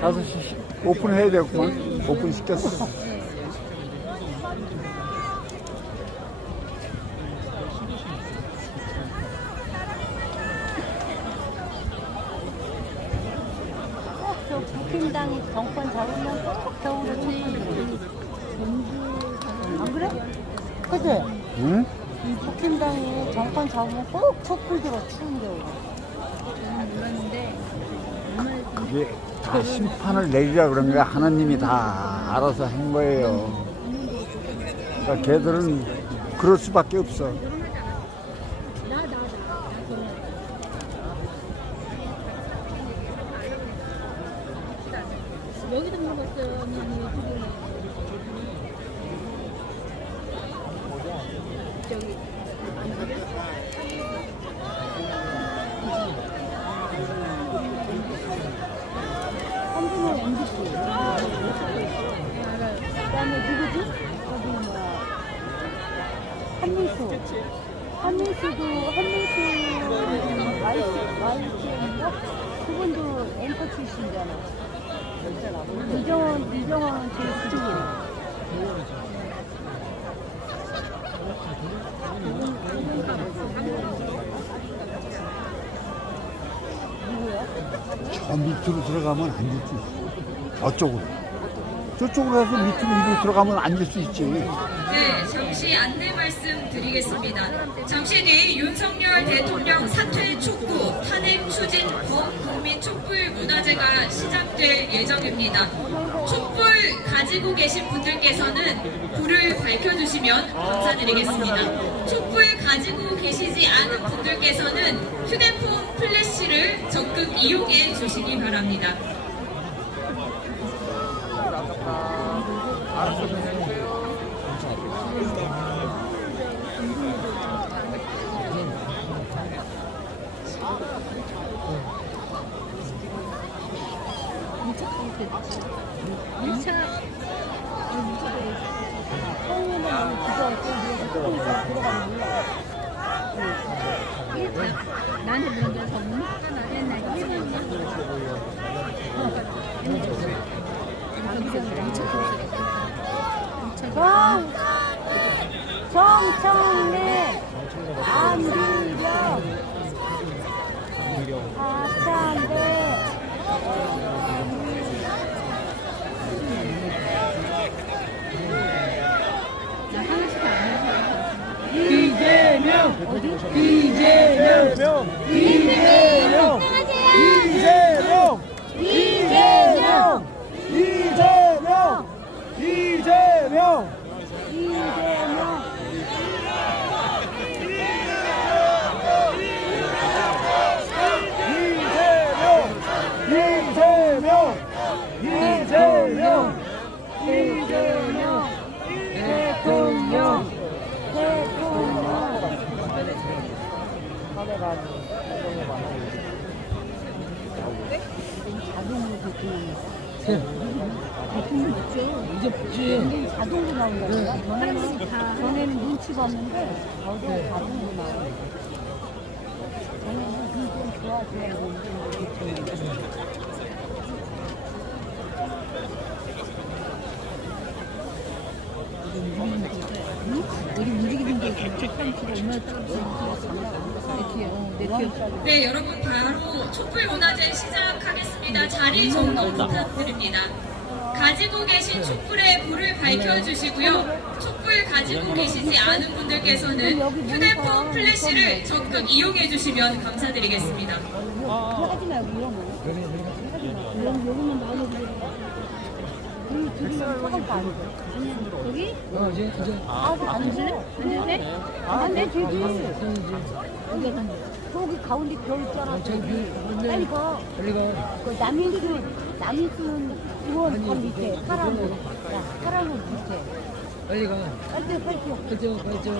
5시 오픈해야 되겠구만. 오픈 시켰어. 저 국힘당이 정권 잡으면 꼭 겨울에 총선 안 그래? 그치? 응? 국힘당이 정권 잡으면 꼭 촛불 들어 추운 겨울에. 이게 다 심판을 내리라 그런 거야. 하나님이 다 알아서 한 거예요. 그러니까 걔들은 그럴 수밖에 없어. 여기도 먹었어요. 저기 한준호 MBC. 그다음에 누구지? 저기 뭐야 한민수. 한민수 YTN인가? 그분도 앵커 출신이잖아. 이정원 제일 부족이네. 저 밑으로 들어가면 앉을 수 있어. 저쪽으로. 저쪽으로 해서 밑으로 이리로 들어가면 앉을 수 있지. 네, 잠시 안내 말씀드리겠습니다. 잠시 뒤 윤석열 대통령 사퇴 촉구, 탄핵 추진 범국민 촛불 문화제가 시작될 예정입니다. 촛불 가지고 계신 분들께서는 불을 밝혀주시면 감사드리겠습니다. 촛불 가지고 계시지 않은 분들께서는 휴대폰 플래시를 적극 이용해 주시기 바랍니다. 나한테 물어서 옛날 정청래 안비령 하찬대 이재명! 이재명! 이재명! 이재명! 이재명! 이재명! 이재명! 이재명! 이재명! 대통령 자동으로 대통령 이제 붙지. 자동으로 나온다니까. 전에는 눈치가 없는데 저도 자동으로 나와요. 전에는 좀 좋아져야 되는데 우리 움직이는 게 정책 방식이 얼마나 따라붙는지 네, 여러분 바로 촛불 문화제 시작하겠습니다. 자리 정돈 부탁드립니다. 가지고 계신 촛불에 불을 밝혀주시고요. 촛불 가지고 계시지 않은 분들께서는 휴대폰 플래시를 적극 이용해 주시면 감사드리겠습니다. 하지 말고 이런 거. 여기만 나눠주세요. 우리 둘이 사갈 거 아니죠? 여기? 이제. 안 돼? 앉을래? 안 돼, 되지. 여기가 간다. 저기 가운데 별 있잖아. 저기 빨리 가. 빨리 가. 그 남인순 의원 반 밑에 사람은 밑에. 빨리 가. 빨리 뛰어. 빨리 뛰어.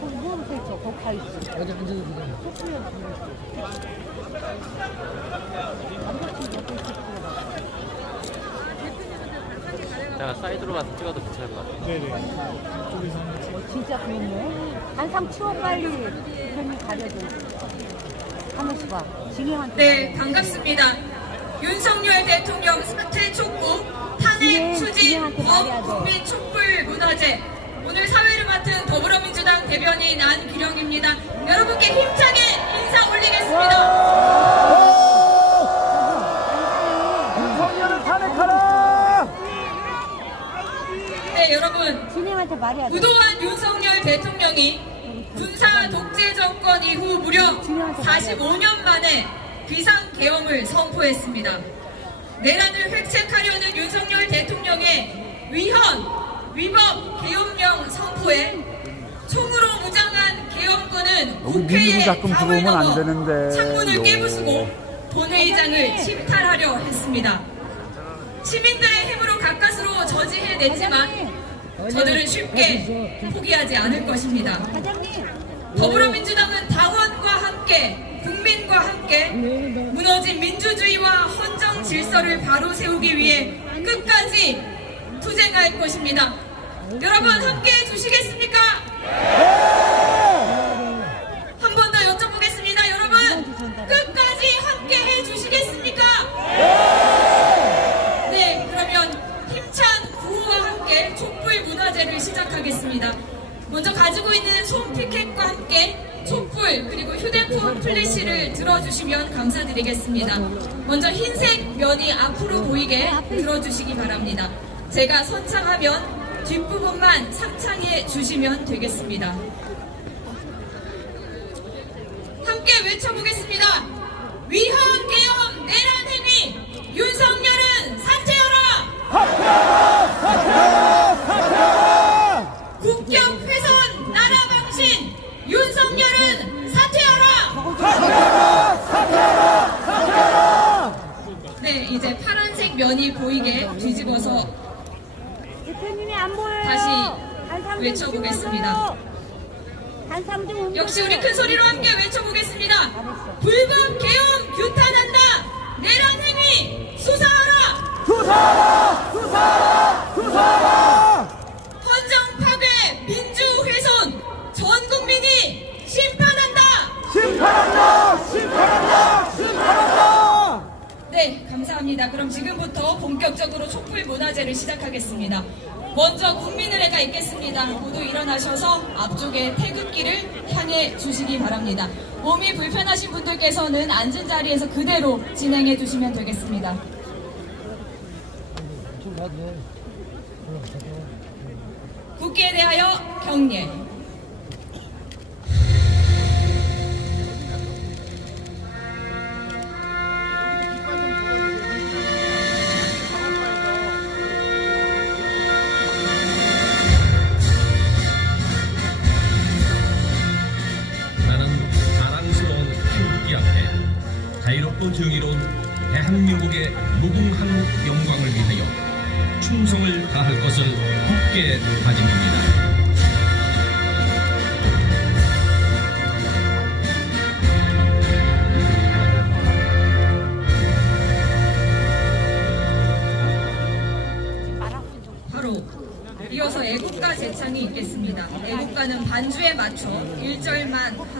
거기 뭐로 서 있어? 거기 가 있어. 어디 앉아도 되잖아. 제가 사이드로 가서 찍어도 괜찮을 것 같아요. 진짜 그렇네. 한상 치워 빨리. 편히 가려줘. 한 번씩 봐. 진행한테. 네, 반갑습니다. 윤석열 대통령 사퇴 촉구, 탄핵 추진, 범국민 촛불 문화제. 오늘 사회를 맡은 더불어민주당 대변인 안규령입니다. 여러분께 힘차게 인사 올리겠습니다. 윤석열을 탄핵하라! 네, 여러분. 진행한테 말해야 돼. 부도한 윤석열 대통령이 군사 독재 정권 이후 무려 45년 만에 비상계엄을 선포했습니다. 내란을 획책하려는 윤석열 대통령의 위법 계엄령 선포에 총으로 무장한 계엄군은 여기 국회에 민주부 자금 담을 들어오면 안 넘어 되는데. 창문을 깨부수고 본회의장을 침탈하려 했습니다. 시민들의 힘으로 가까스로 저지해냈지만 저들은 쉽게 포기하지 않을 것입니다. 더불어민주당은 당원과 함께 국민과 함께 무너진 민주주의와 헌정 질서를 바로 세우기 위해 끝까지 투쟁할 것입니다. 여러분 함께 해주시겠습니까? 한 번 더 여쭤보겠습니다. 여러분 끝까지 함께 해주시겠습니까? 네, 그러면 힘찬 구호와 함께 촛불 문화제를 시작하겠습니다. 먼저 가지고 있는 손 피켓과 함께 촛불 그리고 휴대폰 플래시를 들어주시면 감사드리겠습니다. 먼저 흰색 면이 앞으로 보이게 들어주시기 바랍니다. 제가 선창하면 뒷부분만 상창해 주시면 되겠습니다. 함께 외쳐보겠습니다. 위헌 계엄 내란 행위 윤석열은 사퇴하라! 국격 훼손 나라 망신 윤석열은 사퇴하라! 네, 이제 파란색 면이 보이게 뒤집어서 대표님이 안 보여요. 다시 한삼 외쳐보겠습니다. 한삼 역시 우리 큰 소리로 함께 외쳐보겠습니다. 불법 계엄 규탄한다. 내란 행위 수사하라. 헌정 파괴 민주 훼손 전 국민이 심판한다. 네, 감사합니다. 그럼 지금부터 본격적으로 촛불 문화제를 시작하겠습니다. 먼저 국민의례가 있겠습니다. 모두 일어나셔서 앞쪽에 태극기를 향해 주시기 바랍니다. 몸이 불편하신 분들께서는 앉은 자리에서 그대로 진행해 주시면 되겠습니다. 국기에 대하여 경례. 나는 자랑스러운 태극기 앞에 자유롭고 정의로운 대한민국의 무궁한 영광을 위하여 충성을 다할 것을 굳게 다짐합니다. 바로 이어서 애국가 제창이 있겠습니다. 애국가는 반주에 맞춰 1절만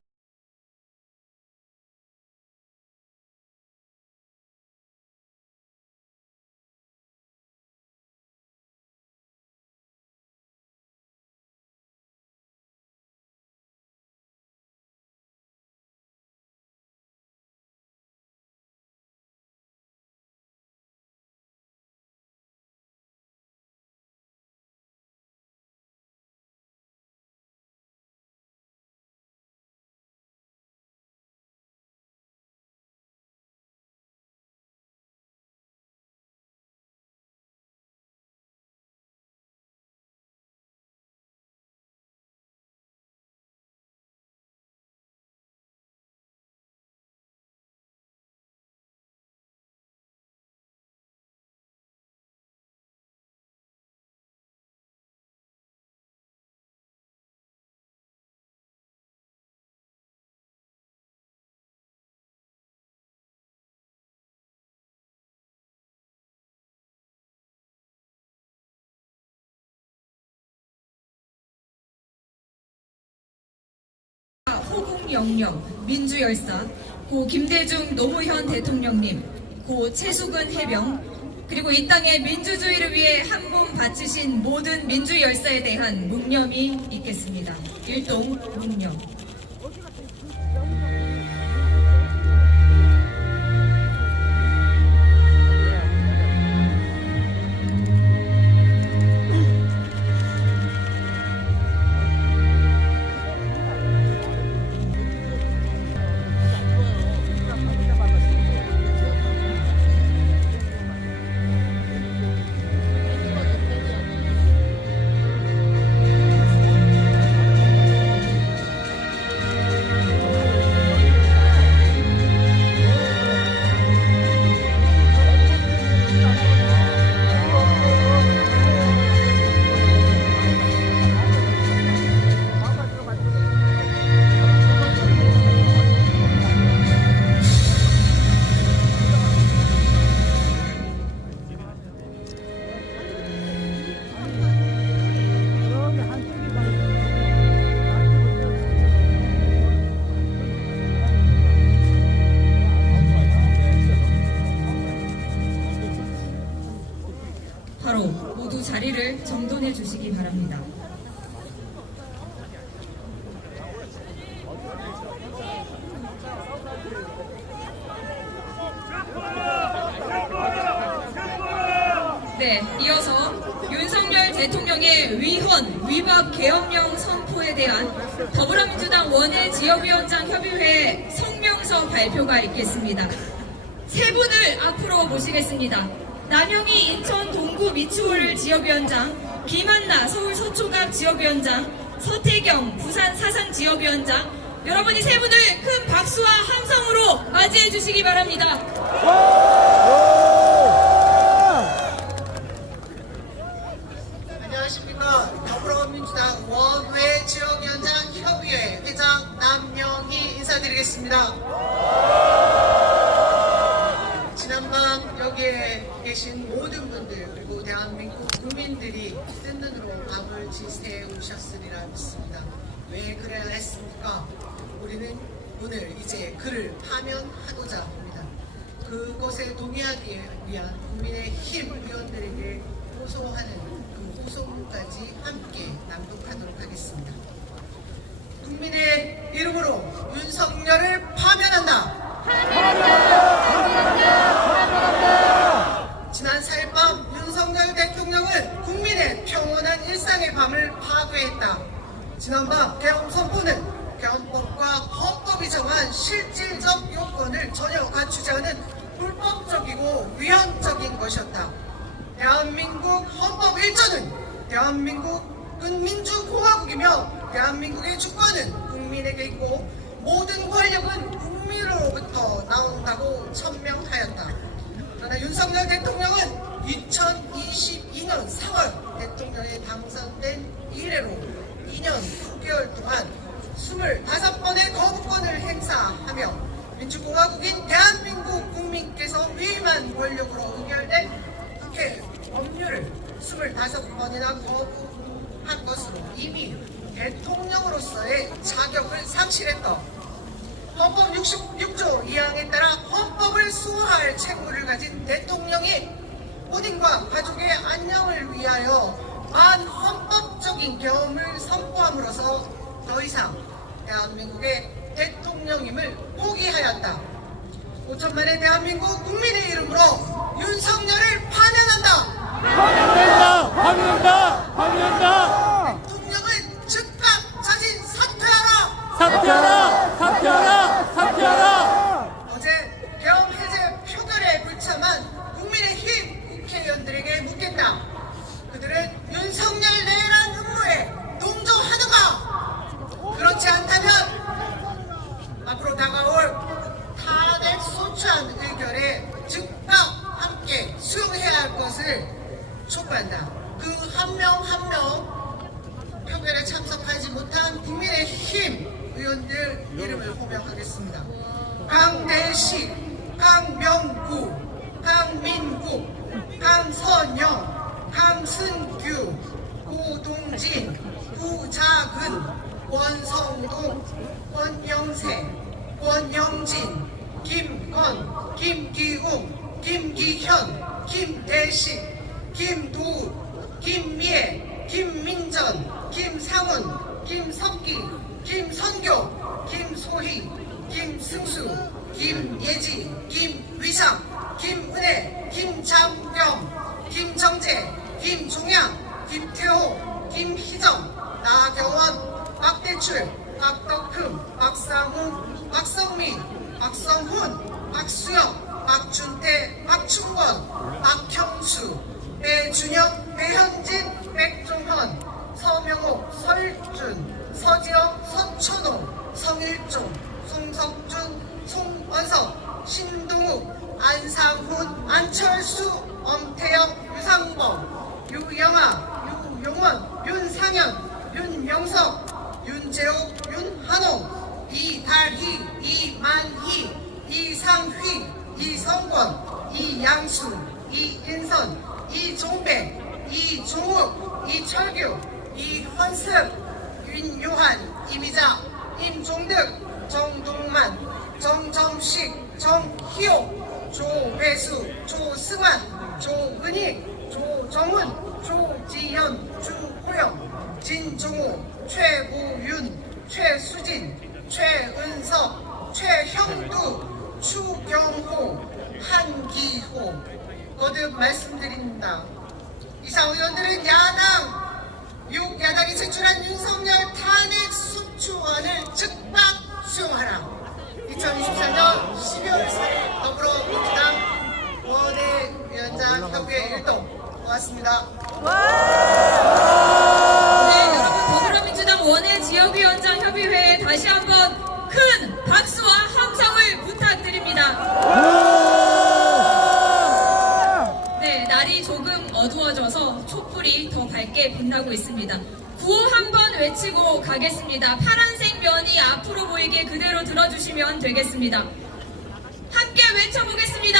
호국영령, 민주열사, 고 김대중 노무현 대통령님, 고 최수근 해병, 그리고 이 땅의 민주주의를 위해 한 분 바치신 모든 민주 열사에 대한 묵념이 있겠습니다. 일동 묵념. 바로 모두 자리를 정돈해 주시기 바랍니다. 네, 이어서 윤석열 대통령의 위헌, 위박 계엄령 선포에 대한 더불어민주당 원외 지역위원장 협의회 성명서 발표가 있겠습니다. 세 분을 앞으로 모시겠습니다. 남영희 인천 동구 미추홀 지역위원장, 김한나 서울 서초갑 지역위원장, 서태경 부산 사상 지역위원장, 여러분이 세 분을 큰 박수와 함성으로 맞이해 주시기 바랍니다. 안녕하십니까. 더불어민주당 원외 지역위원장 협의회 회장 남영희 인사드리겠습니다. 지난밤 여기에 계신 모든 분들 그리고 대한민국 국민들이 뜬 눈으로 밤을 지새 오셨으리라 믿습니다. 왜 그래야 했습니까? 우리는 오늘 이제 그를 파면하고자 합니다. 그것에 동의하기 위한 국민의힘 의원들에게 호소하는 그 호소문까지 함께 낭독하도록 하겠습니다. 국민의 이름으로 윤석열을 파면한다. 지난 4일 밤 윤석열 대통령은 국민의 평온한 일상의 밤을 파괴했다. 지난밤 계엄 선포는 계엄법과 헌법이 정한 실질적 요건을 전혀 갖추지 않은 불법적이고 위헌적인 것이었다. 대한민국 헌법 1조는 대한민국은 민주공화국이며 대한민국의 주권은 국민에게 있고 모든 권력은 국민으로부터 나온다고 천명하였다. 그러나 윤석열 대통령은 2022년 4월 대통령에 당선된 이래로 2년 9개월 동안 25번의 거부권을 행사하며 민주공화국인 대한민국 국민께서 위임한 권력으로 의결된 국회 법률을 25번이나 거부한 것으로 이미 대통령으로서의 자격을 상실했다. 헌법 66조 2항에 따라 헌법을 수호할 책무를 가진 대통령이 본인과 가족의 안녕을 위하여 반헌법적인 계엄을 선포함으로써 더 이상 대한민국의 대통령임을 포기하였다. 5천만의 대한민국 국민의 이름으로 윤석열을 파면한다. 파면한다! 파면한다! 파면한다! 대통령을 즉각 자진 사퇴하라. 사퇴하라! 사퇴하라! 사퇴하라! 어제 계엄 해제 표결에 불참한 국민의힘 국회의원들에게 묻겠다. 그들은 윤석열 내란 음모에 동조하는가? 그렇지 않다면 앞으로 다가올 탄핵 소추안 의결에 즉각 함께 수용해야 할 것을 촉구한다. 그 한 명 한 명 표결에 참석하지 못한 국민의힘 의원들 이름을 호명하겠습니다. 강대식, 강명구, 강민국, 강선영, 강승규, 고동진, 구자근, 권성동, 권영세, 권영진, 김건, 김기웅, 김기현, 김대식, 김도우, 김미애, 김민전, 김상훈, 김석기, 김선교, 김소희, 김승수, 김예지, 김위상, 김은혜, 김장경, 김정재, 김종양, 김태호, 김희정, 나경원, 박대출, 박덕흠, 박상훈, 박성민, 박성훈, 박수영, 박준태, 박충권, 박형수, 배준영, 배현진, 백종헌, 서명옥, 설준, 서지영, 서천호, 성일종, 송석준, 송원석, 신동욱, 안상훈, 안철수, 엄태영, 유상범, 유영아, 유용원, 윤상현, 윤명석, 윤재옥, 윤한홍, 이달희, 이만희, 이상휘, 이성권, 이양수, 이인선, 이종백, 이종욱, 이철규, 이헌습, 윤요한, 이미자, 임종득, 정동만, 정정식, 정희옥, 조회수, 조승환, 조은희, 조정훈, 조지현, 주호영, 진종호, 최우윤, 최수진, 최은석, 최형두, 추경호, 한기호 거듭 말씀드립니다. 이상 의원들은 야당 6야당이 제출한 윤석열 탄핵 수초안을 즉각 수용하라. 2024년 12월 4일 더불어민주당 원외위원장 협의회 일동 고맙습니다. 네, 여러분 더불어민주당 원외 지역위원장 협의회에 다시 한번 큰 박수와 함성을 부탁드립니다. 네, 날이 조금 어두워져서 촛불이 더 밝게 빛나고 있습니다. 구호 한번 외치고 가겠습니다. 파란색 면이 앞으로 보이게 그대로 들어주시면 되겠습니다. 함께 외쳐보겠습니다.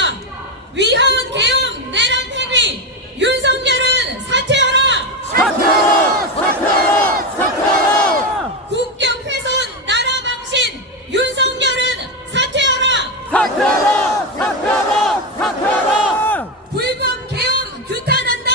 위헌 계엄 내란 행위 윤석열은 사퇴하라! 사퇴하라! 사퇴하라! 사퇴하라! 국격 훼손 나라 망신 윤석열은 사퇴하라! 사퇴하라! 사퇴하라! 사퇴하라! 불법 계엄 규탄한다!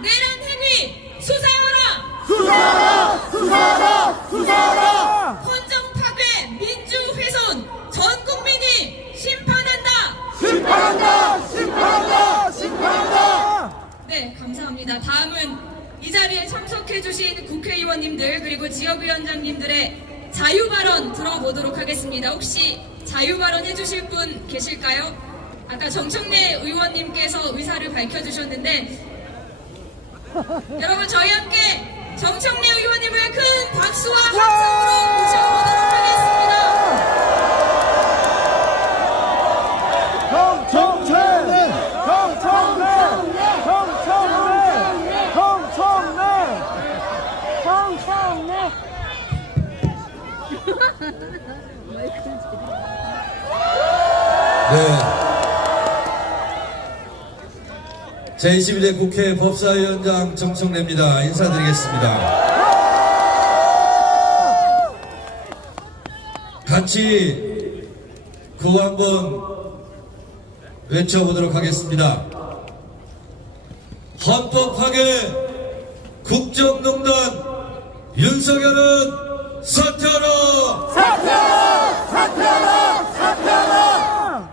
내란 행위 수사하라! 수사하라! 수사하라! 수사하라! 헌정 파괴 민주 훼손 전 국민이 심판한다! 심판한다! 심판한다! 심판한다! 네, 감사합니다. 다음은 이 자리에 참석해주신 국회의원님들 그리고 지역위원장님들의 자유발언 들어보도록 하겠습니다. 혹시 자유발언 해주실 분 계실까요? 아까 정청래 의원님께서 의사를 밝혀주셨는데 여러분 저희 함께 정청래 의원님을 큰 박수와 함성으로 모셔보도록 하겠습니다. 정청래! 정청래! 정청래! 정청래! 정청래. 네. 제21대 국회 법사위원장 정청래입니다. 인사드리겠습니다. 같이 구호 한번 외쳐보도록 하겠습니다. 헌법 파괴 국정농단 윤석열은 사퇴하라! 사퇴하라! 사퇴하라! 사퇴하라!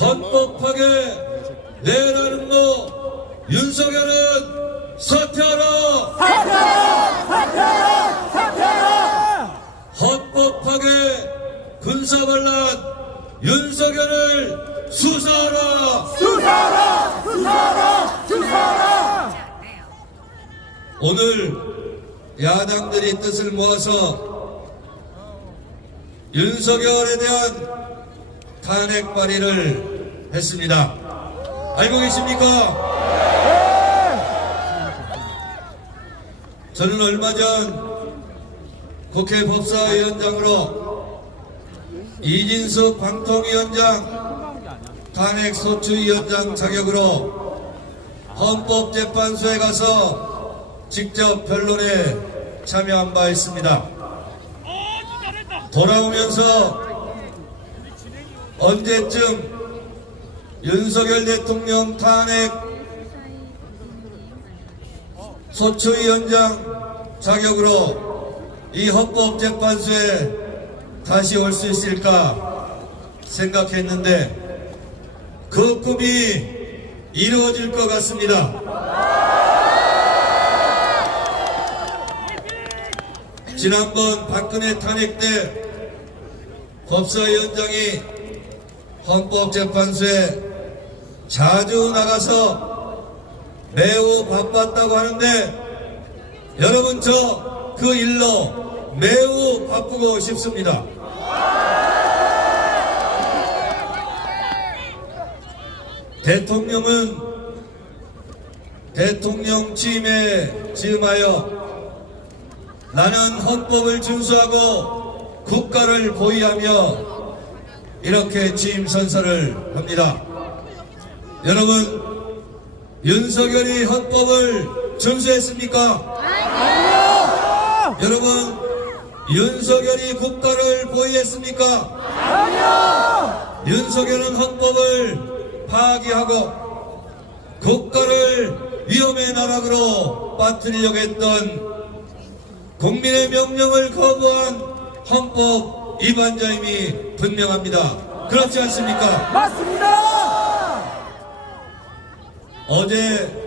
헌법 파괴 내란 음모 윤석열은 사퇴하라! 사퇴하라! 사퇴하라! 사퇴하라! 헌법 파괴 군사반란 윤석열을 수사하라! 수사하라! 수사하라! 수사하라! 오늘 야당들이 뜻을 모아서 윤석열에 대한 탄핵 발의를 했습니다. 알고 계십니까? 저는 얼마 전 국회 법사위원장으로 이진석 방통위원장 탄핵소추위원장 자격으로 헌법재판소에 가서 직접 변론에 참여한 바 있습니다. 돌아오면서 언제쯤 윤석열 대통령 탄핵 소추위원장 자격으로 이 헌법재판소에 다시 올 수 있을까 생각했는데 그 꿈이 이루어질 것 같습니다. 지난번 박근혜 탄핵 때 법사위원장이 헌법재판소에 자주 나가서 매우 바빴다고 하는데 여러분 저 그 일로 매우 바쁘고 싶습니다. 대통령은 대통령 취임에 즈음하여 나는 헌법을 준수하고 국가를 보위하며 이렇게 취임 선서를 합니다. 여러분, 윤석열이 헌법을 준수했습니까? 아니요! 여러분, 윤석열이 국가를 보위했습니까? 아니요! 윤석열은 헌법을 파기하고 국가를 위험의 나락으로 빠뜨리려고 했던 국민의 명령을 거부한 헌법 위반자임이 분명합니다. 그렇지 않습니까? 맞습니다! 어제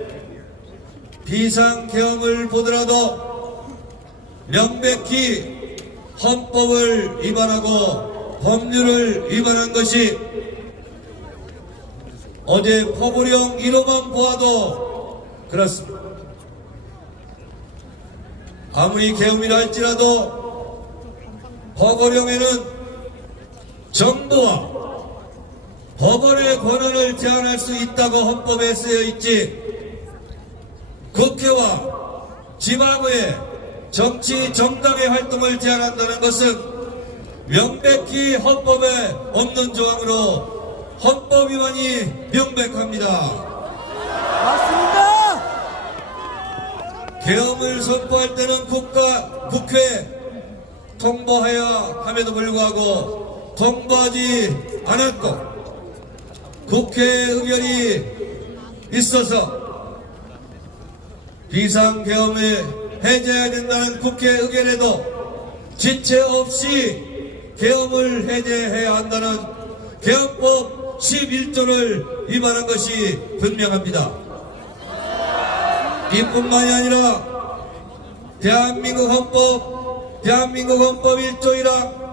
비상계엄을 보더라도 명백히 헌법을 위반하고 법률을 위반한 것이 어제 포부령 1호만 보아도 그렇습니다. 아무리 계엄이라 할지라도 포고령에는 정부와 법원의 권한을 제한할 수 있다고 헌법에 쓰여 있지 국회와 지방의 정치 정당의 활동을 제한한다는 것은 명백히 헌법에 없는 조항으로 헌법 위반이 명백합니다. 맞습니다! 계엄을 선포할 때는 국회 통보해야 함에도 불구하고 통보하지 않았고 국회 의결이 있어서 비상계엄을 해제해야 된다는 국회 의결에도 지체 없이 계엄을 해제해야 한다는 계엄법 11조를 위반한 것이 분명합니다. 이뿐만이 아니라 대한민국 헌법 1조 1항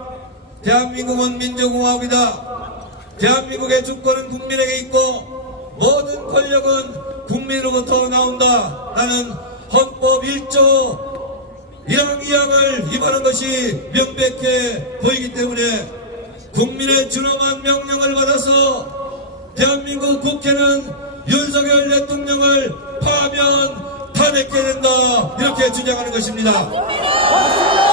대한민국은 민주공화국이다. 대한민국의 주권은 국민에게 있고 모든 권력은 국민으로부터 나온다. 라는 헌법 1조 1항 2항을 위반한 것이 명백해 보이기 때문에 국민의 준엄한 명령을 받아서 대한민국 국회는 윤석열 대통령을 파면 탄핵해야 된다. 이렇게 주장하는 것입니다. 맞습니다!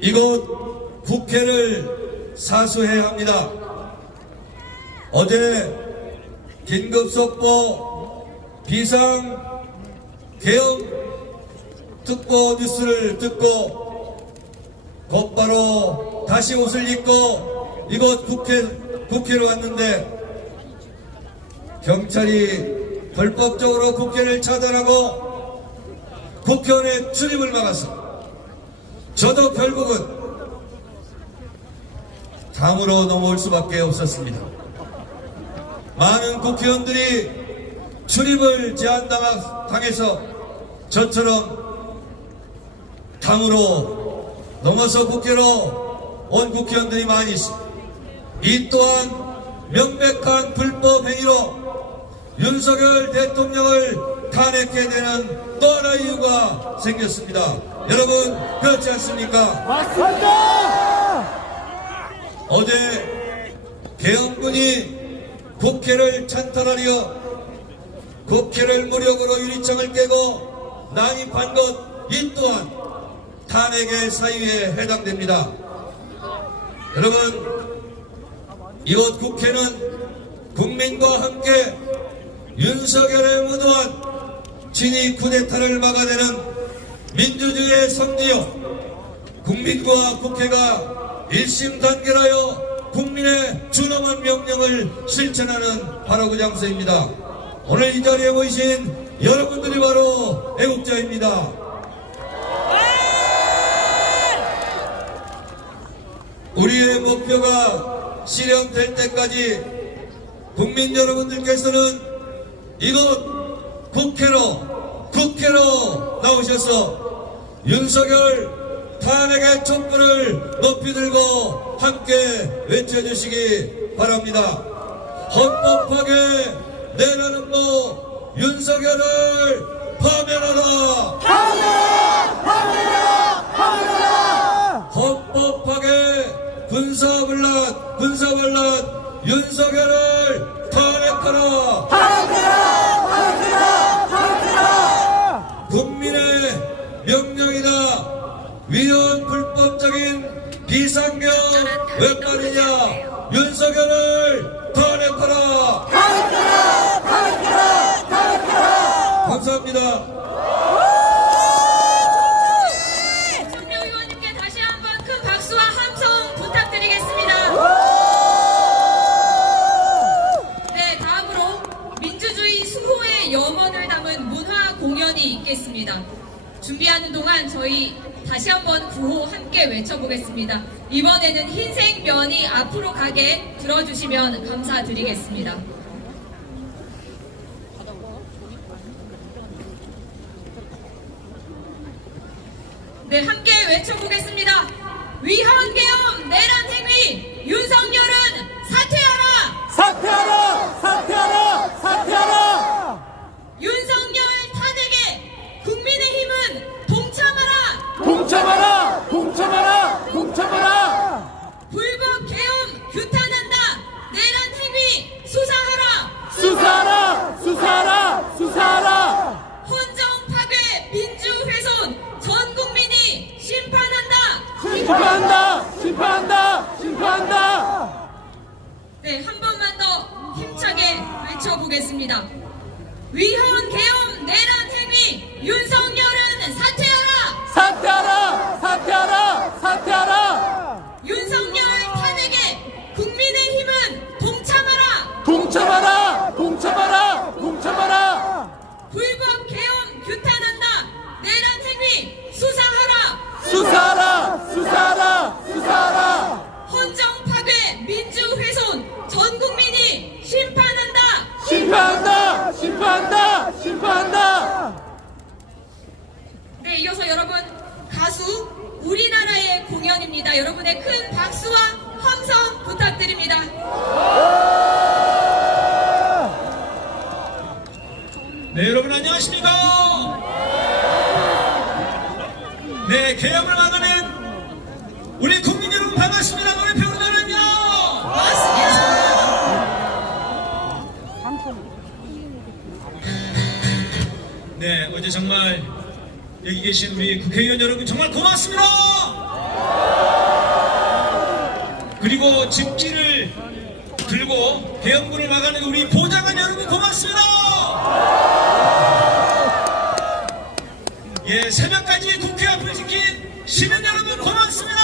이곳 국회를 사수해야 합니다. 어제 긴급속보 비상 계엄 특보 뉴스를 듣고 곧바로 다시 옷을 입고 이곳 국회로 왔는데 경찰이 불법적으로 국회를 차단하고 국회의원의 출입을 막았습니다. 저도 결국은 당으로 넘어올 수밖에 없었습니다. 많은 국회의원들이 출입을 제한당해서 저처럼 당으로 넘어서 국회로 온 국회의원들이 많이 있습니다. 이 또한 명백한 불법 행위로 윤석열 대통령을 탄핵해야 되는 또 하나의 이유가 생겼습니다. 여러분 그렇지 않습니까? 맞습니다! 어제 계엄군이 국회를 찬탈하려 국회를 무력으로 유리창을 깨고 난입한 것 이 또한 탄핵의 사유에 해당됩니다. 여러분 이곳 국회는 국민과 함께 윤석열의 무도한 진위 쿠데타를 막아내는 민주주의의 성지요 국민과 국회가 일심단결하여 국민의 준엄한 명령을 실천하는 바로 그 장소입니다. 오늘 이 자리에 모이신 여러분들이 바로 애국자입니다. 우리의 목표가 실현될 때까지 국민 여러분들께서는 이곳 국회로 나오셔서 윤석열 탄핵의 촛불을 높이 들고 함께 외쳐주시기 바랍니다. 헌법 파괴 내라는 모 윤석열을 파면하라! 파면하라! 헌법 파괴 군사반란 윤석열을 탄핵하라! 국민의 명령이다. 위헌 불법적인 비상경 웬 말이냐? 윤석열을 탄핵하라! 감사합니다. 정명 의원님께 다시 한번 큰 박수와 함성 부탁드리겠습니다. 네, 다음으로 민주주의 수호의 염원을 담은 문화 공연이 있겠습니다. 준비하는 동안 저희 다시 한번 구호 함께 외쳐보겠습니다. 이번에는 흰색 면이 앞으로 가게 들어주시면 감사드리겠습니다. 네, 함께 외쳐보겠습니다. 위헌개엄 내란 행위 윤석열은 사퇴하라! 윤석열 탄핵에 국민의힘은 동참하라! 불법 계엄 규탄한다! 내란 행위 수사하라! 헌정 파괴 민주 훼손 전 국민이 심판한다! 네, 한 번만 더 힘차게 외쳐보겠습니다. 위헌 계엄 내란 행위 윤석열은 사퇴하라! 윤석열 탄핵에 국민의힘은 동참하라! 불법 계엄 규탄한다! 내란 행위 수사하라! 헌정 파괴 민주 훼손 전 국민이 심판한다! 네, 이어서 여러분 가수 우리나라의 공연입니다. 여러분의 큰 박수와 함성 부탁드립니다. 네, 여러분 안녕하십니까? 네, 계엄을 막아낸 우리 국민 여러분 반갑습니다. 노래표 우리나라입니다. 네, 어제 정말 여기 계신 우리 국회의원 여러분 정말 고맙습니다. 그리고 집기를 들고 계엄군을 막아낸 우리 보좌관 여러분 고맙습니다. 예, 새벽까지 국회 앞을 지킨 시민 여러분 고맙습니다.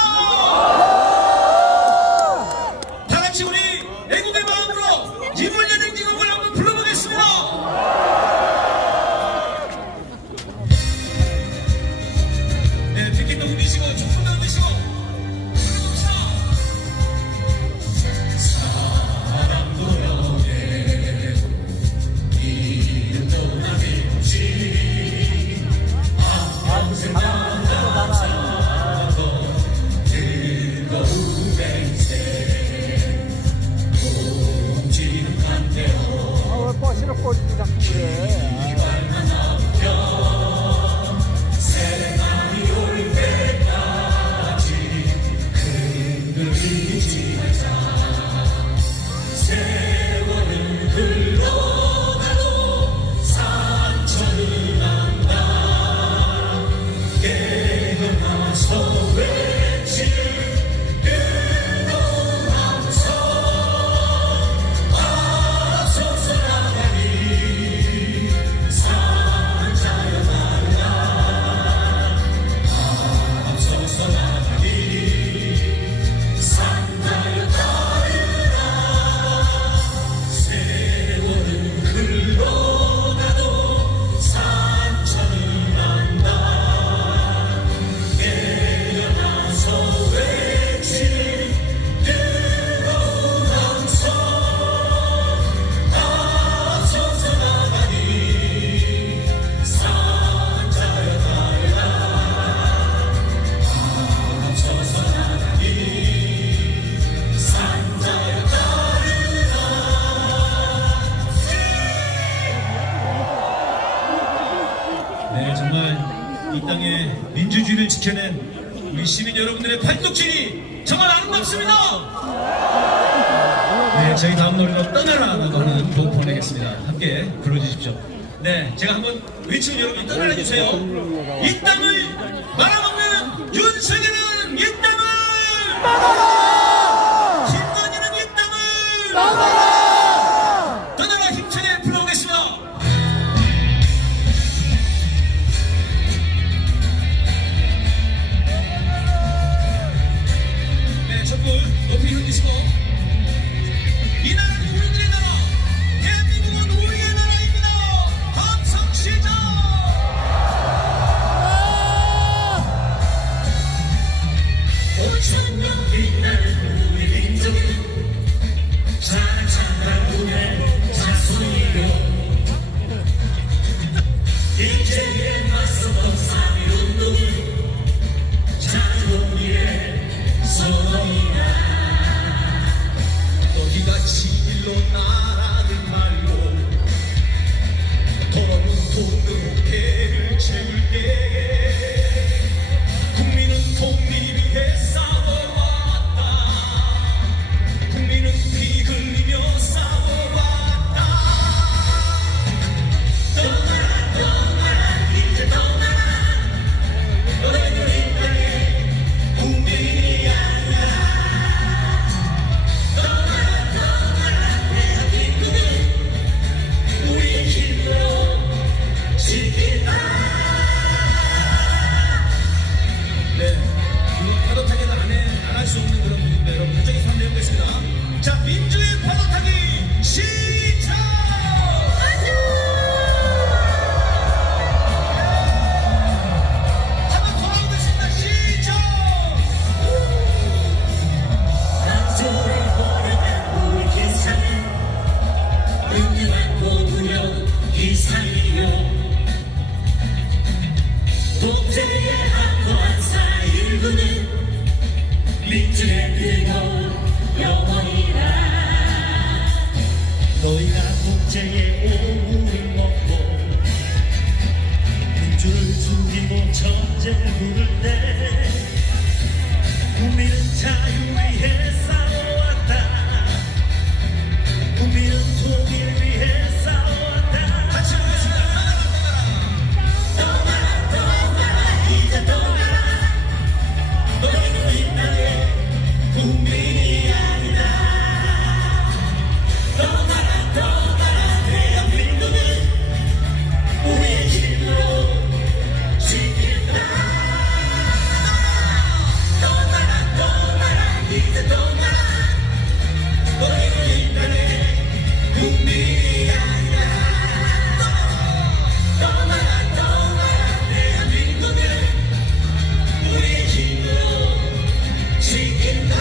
다 같이 우리 애국의 마음으로 이물 예능 지곡을 한번 불러보겠습니다. 네, 백기도 흔드시고 조금도 흔드시고 버시로 꼬리고 자꾸 그래. 지켜낸 우리 시민 여러분들의 발톱질이 정말 아름답습니다. 네, 저희 다음 노래로 떠나라라고 하는 곡 보내겠습니다. 함께 불러주십시오. 네, 제가 한번 외치면 여러분이 떠나주세요. 이 땅을 말아먹는 윤석열은 이 땅을 말아라! 김건희는 이 땅을 말아라! 떠나라 힘차게 불러오겠습니다. 네, 전부 높이 흔드시고 이 나라는 우리들의 나라, 대한민국은 우리의 나라입니다. 함성 시작! 5천년 빛나는 우리 민족은 찬찬한 운의 자손이요 일제에 맞서던 3.1운동은 자존의 선언이다. 너희가 진실로 나라는 말로 돈으로 배를 채울 때에 국민은 독립 위해 싸워왔다. 국민은 피 흘리며 싸워왔다. 떠나라 떠나라 이제 떠나라. 너희는 이 땅의 국민이 아니야. 떠나라 떠나라 대한민국은 우리의 힘으로 지킨다. 네, 파도타기는 안 할 수 없는 그런 부분인데 여러분 굉장히 설레어보겠습니다. 자, 민주의 파도타기 시작! 한번 돌아오겠습니다. 시작! 낙조를 버려간 우리 기사는 은근한 고무령 이상이요 독재의 한거한 4.19는 민주의 뜨거운 영원이라. 너희가 독재의 오물을 먹고 민주를 숨기고 전쟁을 부를 때 국민은 자유 위해 싸워왔다. 국민은 통일 위해 싸워왔다. 같이 하겠습니다. 떠나라 떠나라 이제 떠나라. 너희는 이 땅의 국민이 아니다. 떠나라 떠나라 대한민국은 우리의 힘으로 지킨다. 떠나라 떠나라 이제 떠나라. 너희는 이 땅의 국민이 아니다. 떠나라 떠나라 대한민국은 우리의 힘으로 지킨다.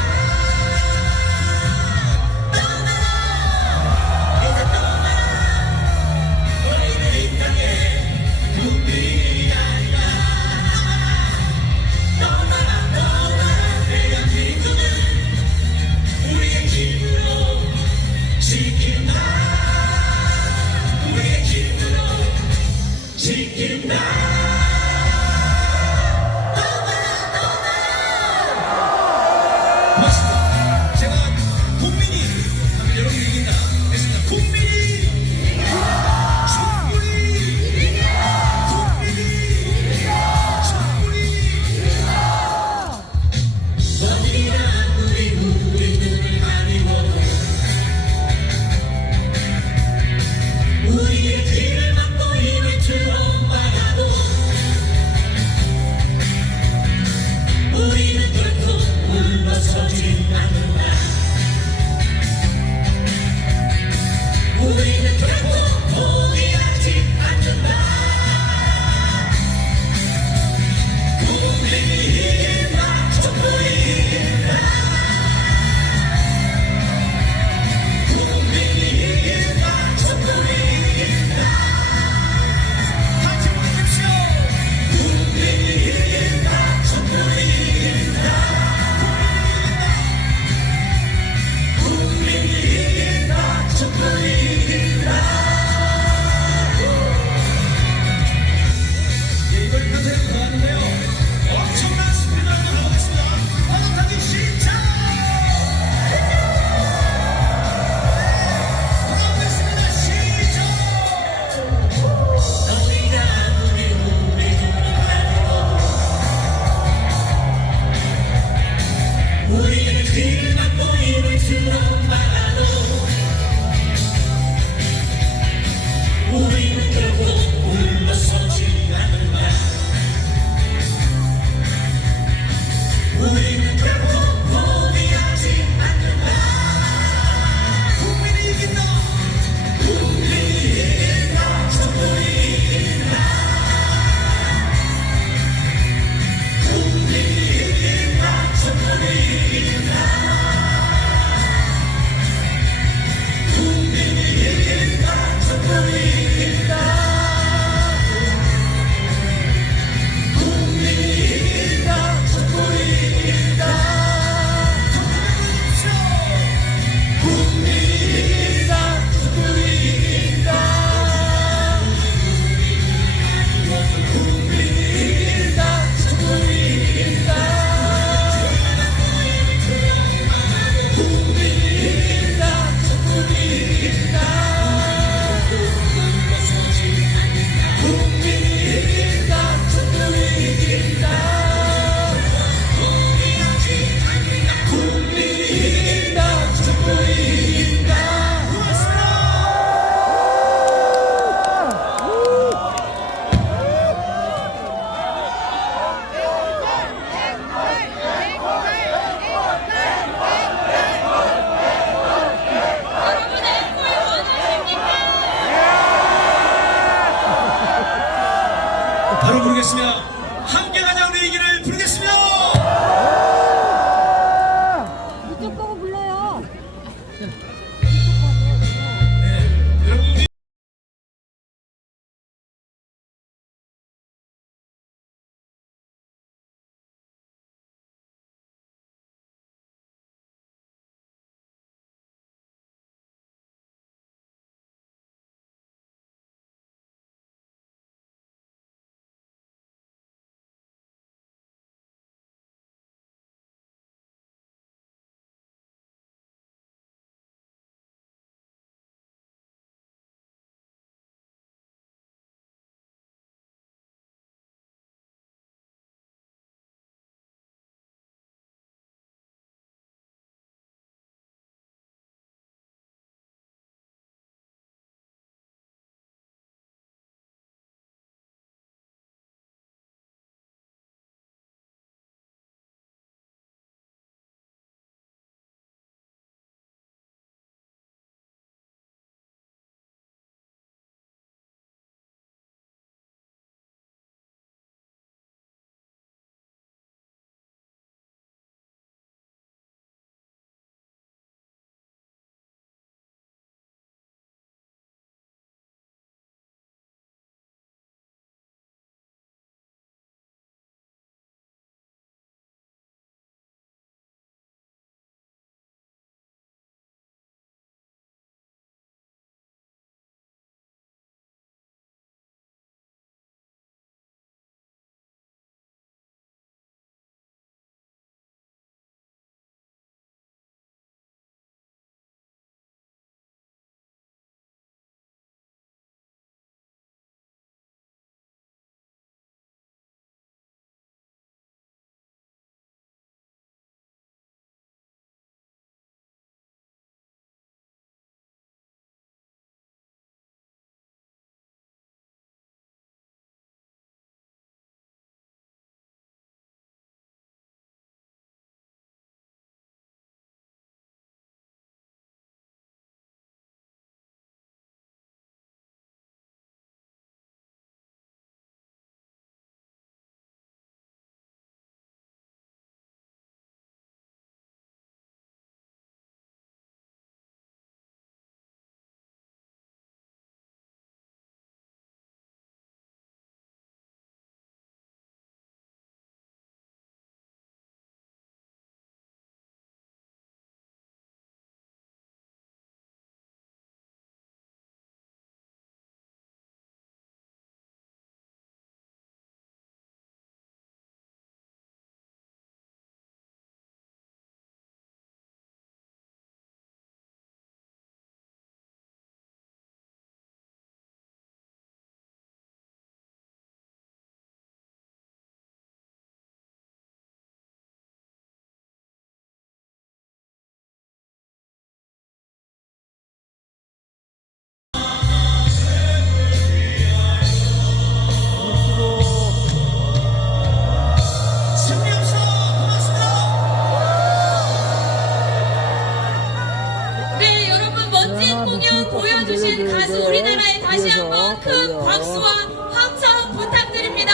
다시 한번 큰 박수와 함성 부탁드립니다.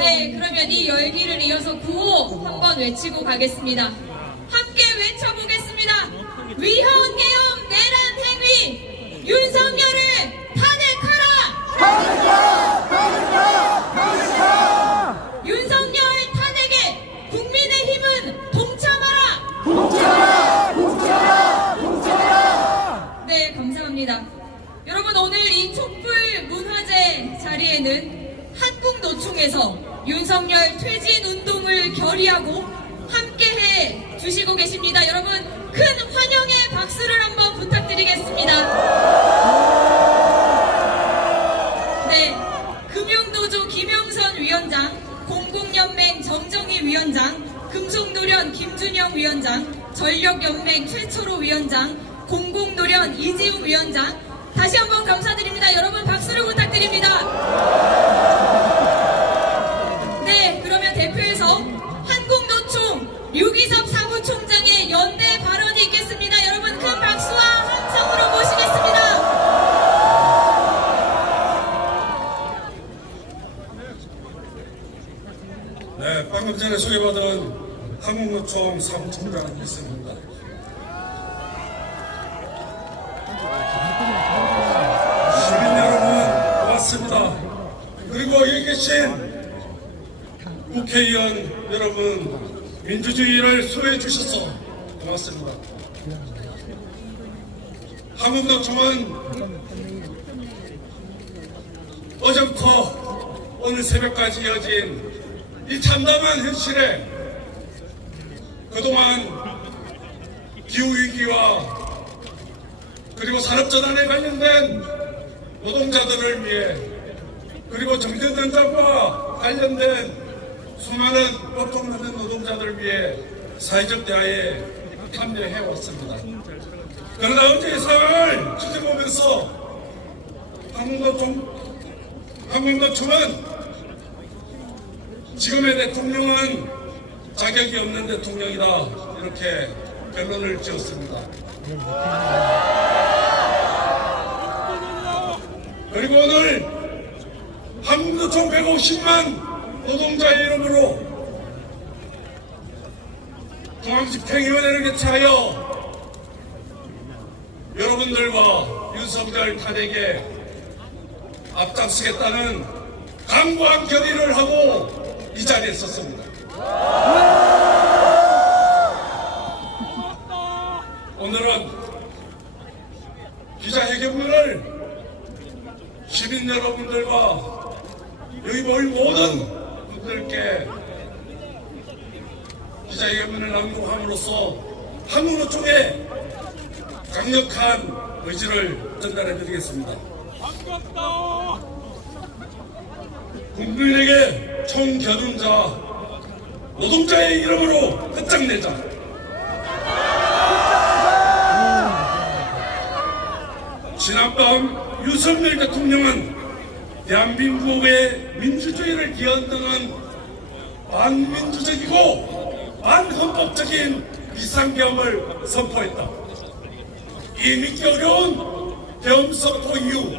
네, 그러면 이 열기를 이어서 구호 한번 외치고 가겠습니다. 함께 외쳐보겠습니다. 위헌계엄 내란 행위 윤석열을 탄핵하라! 윤석열 탄핵에 국민의힘은 동참하라! 네, 감사합니다. 여러분, 오늘 이 촛불 문화제 자리에는 한국노총에서 윤석열 퇴진 운동을 결의하고 함께해 주시고 계십니다. 여러분, 큰 환영의 박수를 한번 부탁드리겠습니다. 네, 금융노조 김영선 위원장, 공공연맹 정정희 위원장, 금속노련 김준영 위원장, 전력연맹 최초로 위원장, 공공노련 이지웅 위원장, 다시 한번 감사드립니다. 여러분, 박수를 부탁드립니다. 네, 그러면 대표에서 한국노총 류기섭 사무총장의 연대 발언이 있겠습니다. 여러분, 큰 박수와 함성으로 모시겠습니다. 네, 방금 전에 소개받은 한국노총 사무총장 있습니다. 시민 여러분, 고맙습니다. 그리고 여기 계신 국회의원 여러분, 민주주의를 수호해 주셔서 고맙습니다. 한국노총은 어제부터 오늘 새벽까지 이어진 이 참담한 현실에 그동안 기후위기와 그리고 산업전환에 관련된 노동자들을 위해 그리고 정전전장과 관련된 수많은 법정 만든 노동자들을 위해 사회적 대화에 참여해왔습니다. 그러나 어제의 상황을 지켜보면서 한국노총은 지금의 대통령은 자격이 없는 대통령이다, 이렇게 결론을 지었습니다. 그리고 오늘 한국노총 150만 노동자의 이름으로 중앙집행위원회를 개최하여 여러분들과 윤석열 탄핵에 앞장서겠다는 강고한 결의를 하고 이 자리에 섰습니다. 오늘은 기자회견문을 시민 여러분들과 여기 모인 모든 분들께 기자회견문을 낭독함으로써 한국노총의 강력한 의지를 전달해 드리겠습니다. 국민에게 총겨둔자 노동자의 이름으로 끝장내자. 지난밤 윤석열 대통령은 대한민국의 민주주의를 기원하는 반민주적이고 반헌법적인 비상계엄을 선포했다. 이 믿기 어려운 계엄 선포 이후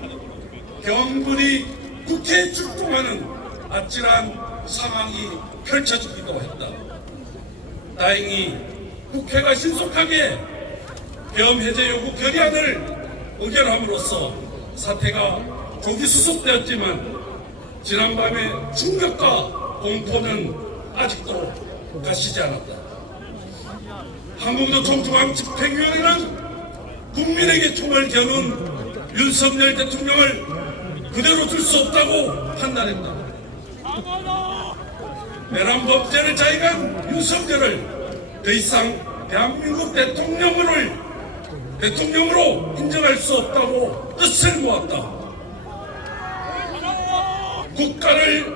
계엄군이 국회에 출동하는 아찔한 상황이 펼쳐지기도 했다. 다행히 국회가 신속하게 계엄 해제 요구 결의안을 의결함으로써 사태가 조기 수습되었지만 지난밤의 충격과 공포는 아직도 가시지 않았다. 한국노총 중앙집행위원회는 국민에게 총을 겨눈 윤석열 대통령을 그대로 둘 수 없다고 판단했다. 내란 범죄를 자행한 윤석열을 더 이상 대한민국 대통령으로 인정할 수 없다고 뜻을 모았다. 국가를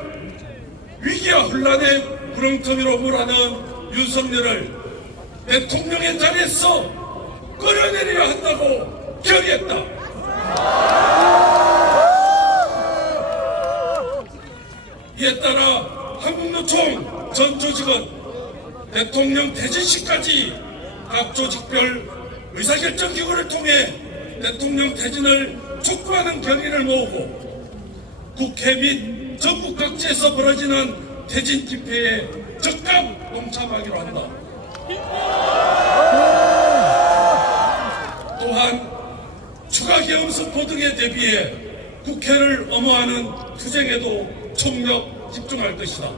위기와 혼란의 구렁텅이로 몰아넣은 윤석열을 대통령의 자리에서 끌어내려야 한다고 결의했다. 이에 따라 한국노총 전 조직은 대통령 퇴진 시까지 각 조직별 의사결정 기구를 통해 대통령 퇴진을 촉구하는 결의를 모으고 국회 및 전국 각지에서 벌어지는 퇴진 집회에 적극 동참하기로 한다. 또한 추가 계엄 선포 등에 대비해 국회를 엄호하는 투쟁에도 총력 집중할 것이다.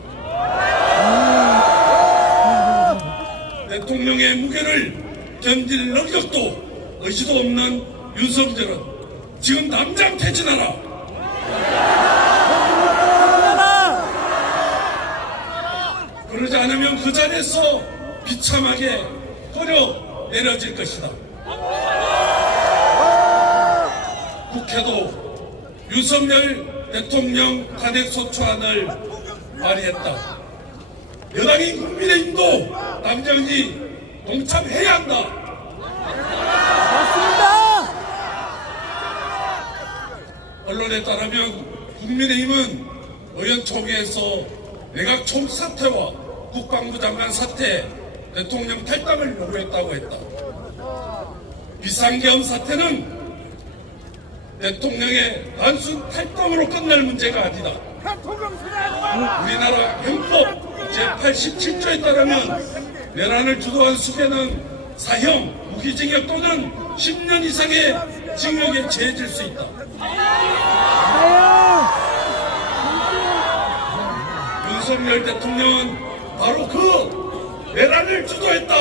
대통령의 무게를 견딜 능력도 의지도 없는 윤석열은 지금 당장 퇴진하라. 그러지 않으면 그 자리에서 비참하게 꺼려 내려질 것이다. 국회도 윤석열 대통령 탄핵소추안을 발의했다. 여당인 국민의힘도 당장이 동참해야 한다. 맞습니다. 언론에 따르면 국민의힘은 의원총회에서 내각 총사퇴와 국방부 장관 사퇴, 대통령 탈당을 요구했다고 했다. 비상계엄 사태는 대통령의 단순 탈당으로 끝날 문제가 아니다. 우리나라 헌법 제87조에 따르면 내란을 주도한 수배는 사형, 무기징역 또는 10년 이상의 징역에 처해질 수 있다. 윤석열 대통령은 바로 그 내란을 주도했다.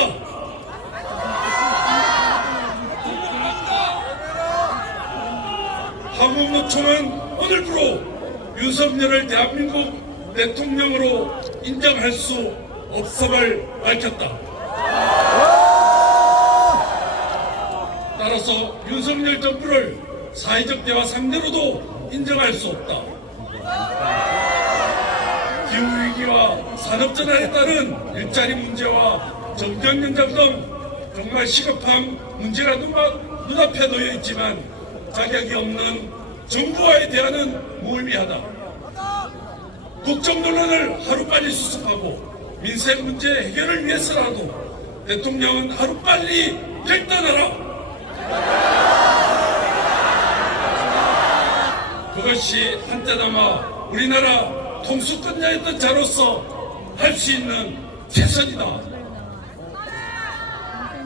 한국노총은 오늘부로 윤석열을 대한민국 대통령으로 인정할 수 없음을 밝혔다. 따라서 윤석열 정부를 사회적 대화 상대로도 인정할 수 없다. 기후위기와 산업전환에 따른 일자리 문제와 정경 연장 등 정말 시급한 문제가 눈앞에 놓여 있지만 자격이 없는 정부와의 대화는 무의미하다. 국정 논란을 하루빨리 수습하고 민생 문제 해결을 위해서라도 대통령은 하루빨리 결단하라. 그것이 한때나마 우리나라 통수권자였던 자로서 할 수 있는 최선이다.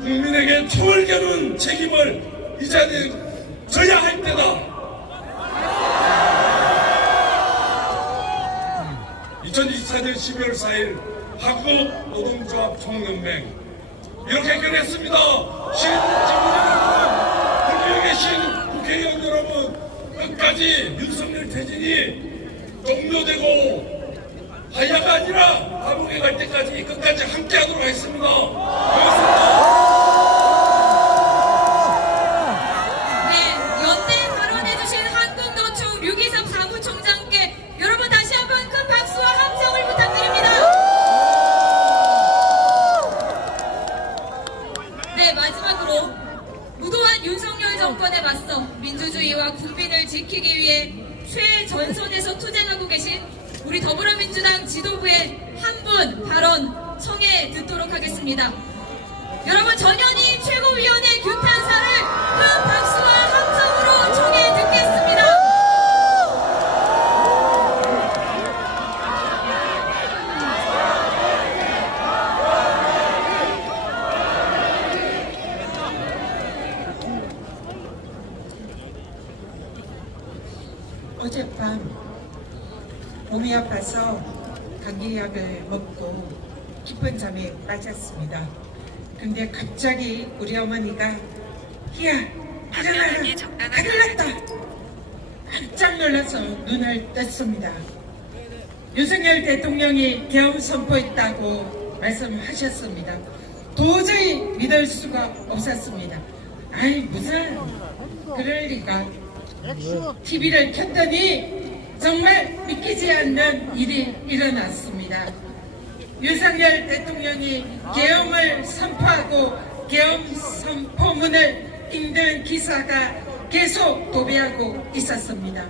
국민에게 총을 겨눈 책임을 이제는 져야 할 때다. 2024년 12월 4일 한국노동조합 총연맹 이렇게 결의했습니다. 국회에 계신 국회의원 여러분, 끝까지 윤석열 퇴진이 종료되고 하야가 아니라 감옥에 갈 때까지 끝까지 함께하도록 하겠습니다. 고맙습니다. 네, 연대 발언해주신 한국노총 류기섭 사무총장께 여러분 다시 한번 큰 박수와 함성을 부탁드립니다. 네, 마지막으로 무도한 윤석열 정권에 맞서 민주주의와 국민을 지키기 위해 최전선에서 투쟁하고 계신 우리 더불어민주당 지도부의 한 분 발언 청해 듣도록 하겠습니다. 여러분, 전현희 최고위원의 규탄사를 큰 박수와 함성으로 청해 듣겠습니다. 어젯밤 몸이 아파서 감기약을 먹고 깊은 잠에 빠졌습니다. 근데 갑자기 우리 어머니가 희야 일어나라, 큰일 났다. 깜짝 놀라서 눈을 떴습니다. 윤석열 대통령이 계엄 선포했다고 말씀하셨습니다. 도저히 믿을 수가 없었습니다. 아이 무슨 그럴 리가. TV를 켰더니 정말 믿기지 않는 일이 일어났습니다. 윤석열 대통령이 계엄을 선포하고 계엄 선포문을 읽는 기사가 계속 도배하고 있었습니다.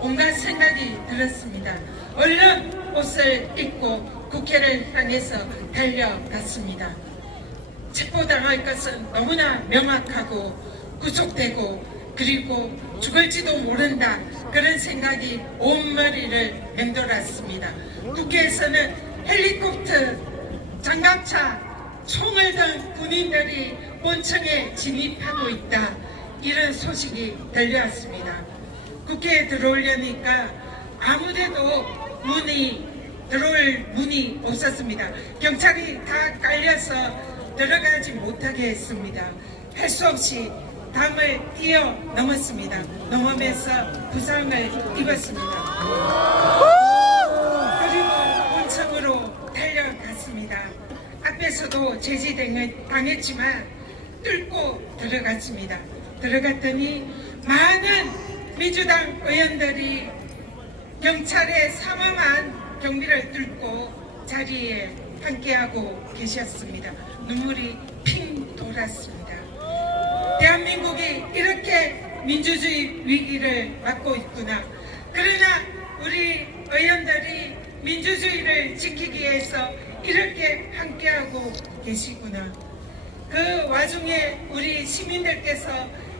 온갖 생각이 들었습니다. 얼른 옷을 입고 국회를 향해서 달려갔습니다. 체포당할 것은 너무나 명확하고 구속되고 그리고 죽을지도 모른다 그런 생각이 온 머리를 맴돌았습니다. 국회에서는 헬리콥터, 장갑차, 총을 든 군인들이 본청에 진입하고 있다 이런 소식이 들려왔습니다. 국회에 들어오려니까 아무데도 들어올 문이 없었습니다. 경찰이 다 깔려서 들어가지 못하게 했습니다. 할 수 없이 담을 뛰어넘었습니다. 넘으면서 부상을 입었습니다. 그리고 본청으로 달려갔습니다. 앞에서도 제지당했지만 뚫고 들어갔습니다. 들어갔더니 많은 민주당 의원들이 경찰의 삼엄한 경비를 뚫고 자리에 함께하고 계셨습니다. 눈물이 핑 돌았습니다. 대한민국이 이렇게 민주주의 위기를 맞고 있구나. 그러나 우리 의원들이 민주주의를 지키기 위해서 이렇게 함께하고 계시구나. 그 와중에 우리 시민들께서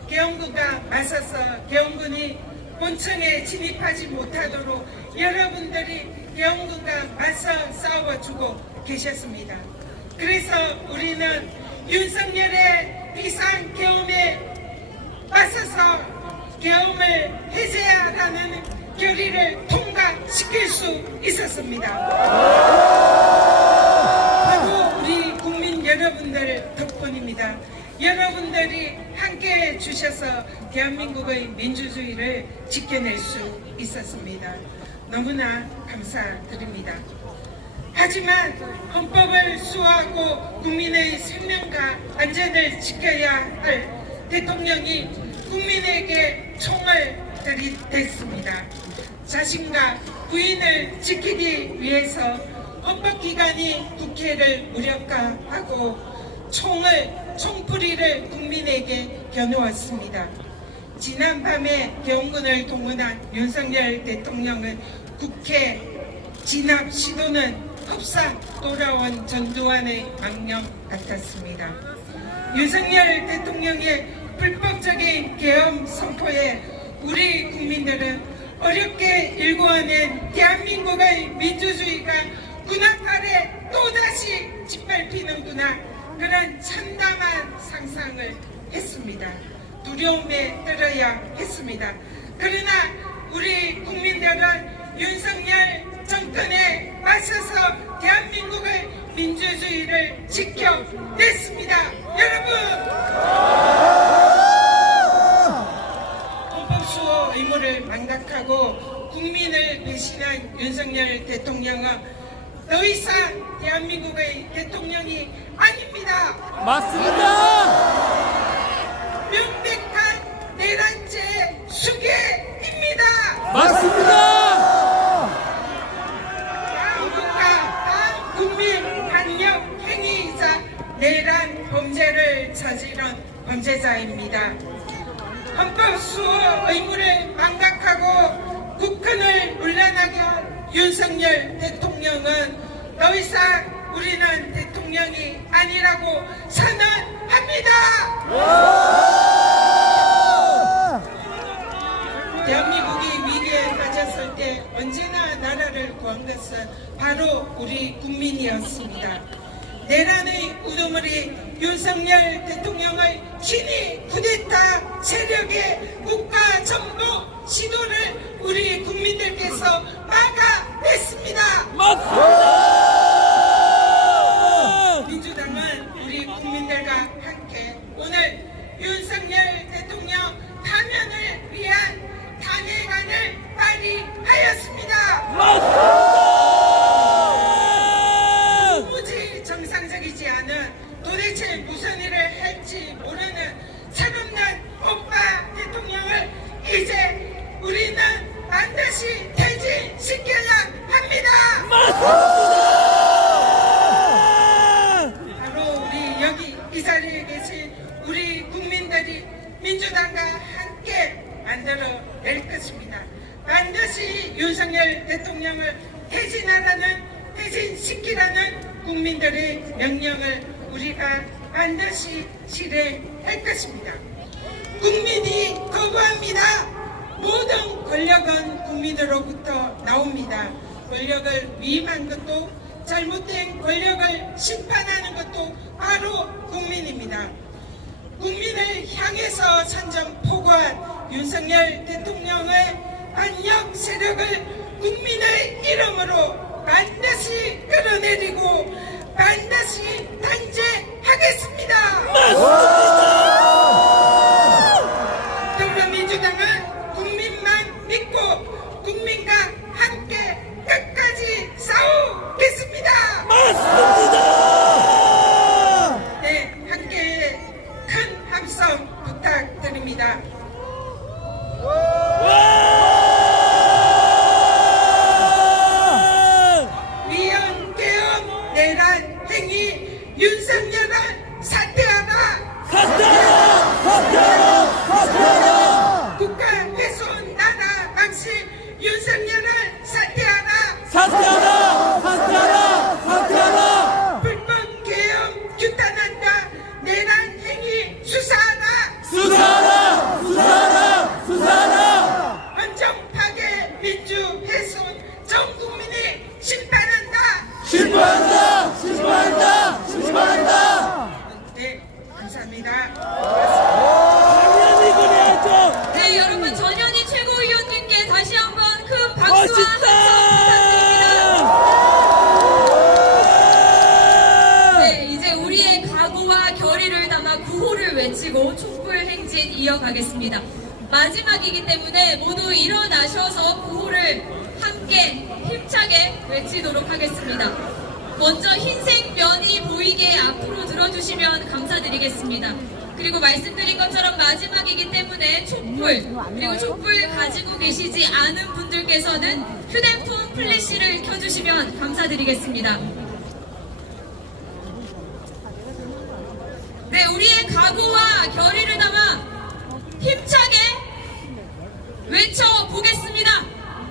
계엄군과 맞서서 계엄군이 본청에 진입하지 못하도록 여러분들이 계엄군과 맞서 싸워주고 계셨습니다. 그래서 우리는 윤석열의 비상계엄에 맞서서 계엄을 해제하라는 결의를 통과시킬 수 있었습니다. 바로 우리 국민 여러분들 덕분입니다. 여러분들이 함께해 주셔서 대한민국의 민주주의를 지켜낼 수 있었습니다. 너무나 감사드립니다. 하지만 헌법을 수호하고 국민의 생명과 안전을 지켜야 할 대통령이 국민에게 총을 들이댔습니다. 자신과 부인을 지키기 위해서 헌법기관이 국회를 무력화하고 총뿌리를 국민에게 겨누었습니다. 지난밤에 계엄군을 동원한 윤석열 대통령은 국회 진압 시도는 흡사 돌아온 전두환의 망령 같았습니다. 윤석열 대통령의 불법적인 계엄 선포에 우리 국민들은 어렵게 일궈낸 대한민국의 민주주의가 군악 아래 또다시 짓밟히는구나 그런 참담한 상상을 했습니다. 두려움에 떨어야 했습니다. 그러나 우리 국민들은 윤석열 정권에 맞서서 대한민국의 민주주의를 지켜냈습니다. 여러분! 헌법수호 의무를 망각하고 국민을 배신한 윤석열 대통령은 더 이상 대한민국의 대통령이 아닙니다. 맞습니다. 명백한 내란죄 수괴입니다. 맞습니다. 국민 반역 행위이자 내란 범죄를 저지른 범죄자입니다. 헌법 수호 의무를 망각하고 국헌을 물러나게 한 윤석열 대통령은 더 이상 우리는 대통령이 아니라고 선언합니다. 대한민국이 위기에 빠졌을 때 언제나 나라를 구한 것은 바로 우리 국민이었습니다. 내란의 우두머리 윤석열 대통령의 신이 쿠데타 세력의 국가 전복 시도를 우리 국민들께서 막아냈습니다. 민주당은 우리 국민들과 함께 오늘 윤석열 대통령 파면을 위한 탄핵안을 발의하였습니다. 도무지 정상적이지 않은 도대체 무슨 일을 할지 모르는 철없는 오빠 대통령을 이제 우리는 반드시 퇴진시켜야 합니다. 바로 우리 여기 이 자리에 계신 우리 국민들이 민주당과 함께 만들어낼 것입니다. 반드시 윤석열 대통령을 퇴진시키라는 국민들의 명령을 우리가 반드시 실행할 것입니다. 국민이 거부합니다. 모든 권력은 국민으로부터 나옵니다. 권력을 위임한 것도 잘못된 권력을 심판하는 것도 바로 국민입니다. 국민을 향해서 선전포고한 윤석열 대통령의 반역 세력을 국민의 이름으로 반드시 끌어내리고 반드시 단죄하겠습니다. 더불어민주당은 국민만 믿고 국민과 함께 끝까지 싸우겠습니다. 네, 함께 큰 합성 부탁드립니다. 위헌 계엄 내란 행위 윤석열을 사퇴하라. 국가 훼손 나라 망신 윤석열을 사퇴하라. 불법 계엄 규탄한다. 내란 행위 수사하라. 헌정 파괴 민주 훼손 전 국민이 심판한다. 네, 감사합니다. 네, 여러분 전현희 최고위원님께 다시 한번 큰 박수와 함성 부탁드립니다. 네, 이제 우리의 각오와 결의를 담아 구호를 외치고 촛불 행진 이어가겠습니다. 마지막이기 때문에 모두 일어나셔서 구호를 함께 힘차게 외치도록 하겠습니다. 먼저 흰색 면이 보이게 앞으로 들어주시면 감사드리겠습니다. 그리고 말씀드린 것처럼 마지막이기 때문에 촛불 그리고 촛불 가지고 계시지 않은 분들께서는 휴대폰 플래시를 켜주시면 감사드리겠습니다. 네, 우리의 각오와 결의를 담아 힘차게 외쳐보겠습니다.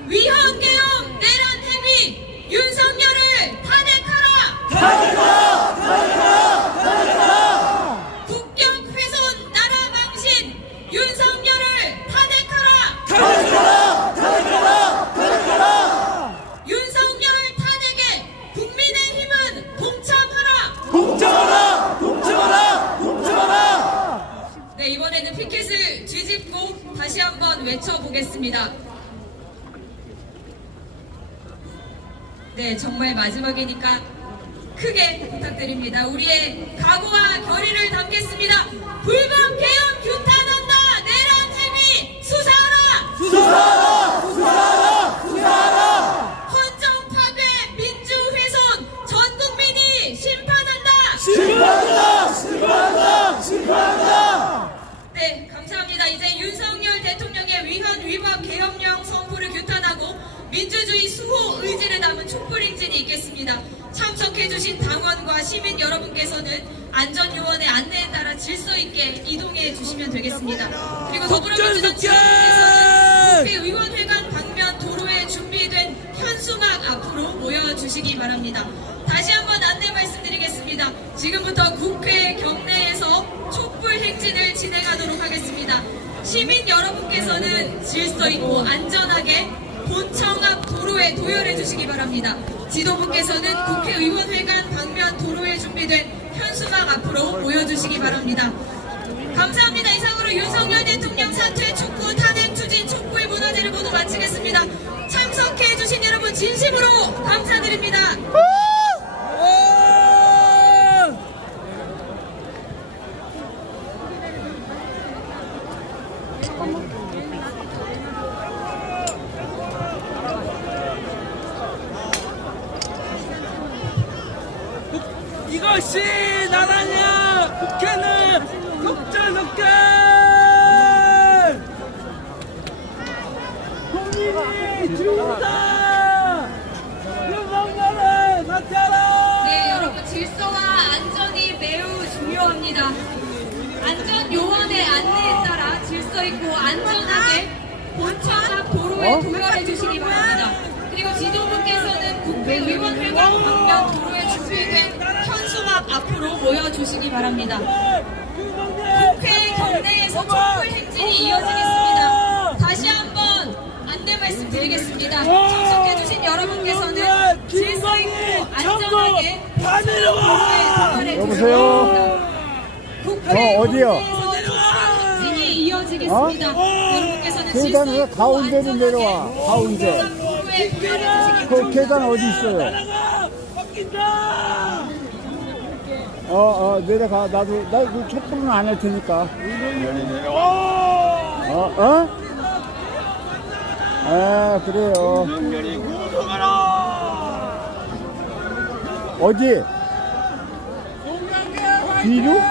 위헌 계엄 내란 행위 윤석열을 탄핵하라. 국격 훼손 나라 망신 윤석열을 탄핵하라. 윤석열 탄핵에 국민의힘은 동참하라. 네, 이번에는 피켓을 뒤집고 다시 한번 외쳐보겠습니다. 네, 정말 마지막이니까 크게 부탁드립니다. 우리의 각오와 결의를 담겠습니다. 불법 계엄 규탄한다. 내란 행위 수사하라. 헌정 파괴 민주 훼손 전 국민이 심판한다. 네, 감사합니다. 이제 윤석열 대통령의 위헌 위법 계엄령 선포를 규탄하고 민주주의 수호 의지를 담은 촛불 행진이 있겠습니다. 참석해주신 당원과 시민 여러분께서는 안전요원의 안내에 따라 질서 있게 이동해 주시면 되겠습니다. 그리고 더불어민주당 지원분께서는 국회의원회관 방면 도로에 준비된 현수막 앞으로 모여주시기 바랍니다. 다시 한번 안내 말씀드리겠습니다. 지금부터 국회 경내에서 촛불 행진을 진행하도록 하겠습니다. 시민 여러분께서는 질서 있고 안전하게 본청 앞 도로에 도열해 주시기 바랍니다. 지도부께서는 국회의원회관 방면 도로에 준비된 현수막 앞으로 모여주시기 바랍니다. 감사합니다. 이상으로 윤석열 대통령 사퇴 촉구 탄핵 추진 촛불 문화제를 모두 마치겠습니다. 참석해 주신 여러분 진심으로 감사드립니다. 이것이 나라냐? 국회는 국정석권! 국민이 죽는다! 윤석열을 사퇴하라! 네, 여러분 질서와 안전이 매우 중요합니다. 안전 요원의 안내에 따라 질서 있고 안전하게 본청 앞 도로에 도열해 주시기 바랍니다. 그리고 지도부께서는 국회의원회관 방면 도로에 준비된 현수막 앞으로 모여주시기 주시기 바랍니다. 국회 경내에서 촛불 행진이 이어지겠습니다. 다시 한번 안내 말씀드리겠습니다. 참석해주신 여러분께서는 질서 있고 안전하게 여보세요? 국회 어디요? 경내에서 촛불 행진이 이어지겠습니다. 여러분께서는 질서 계단에서 있고 가운데로 안전하게 내려와. 가운데. 국회에 도달해 주시기 그 계단 어디 있어요? 내려가. 나 그 촛불은 안 할 테니까. 아, 그래요. 어디? 뒤로?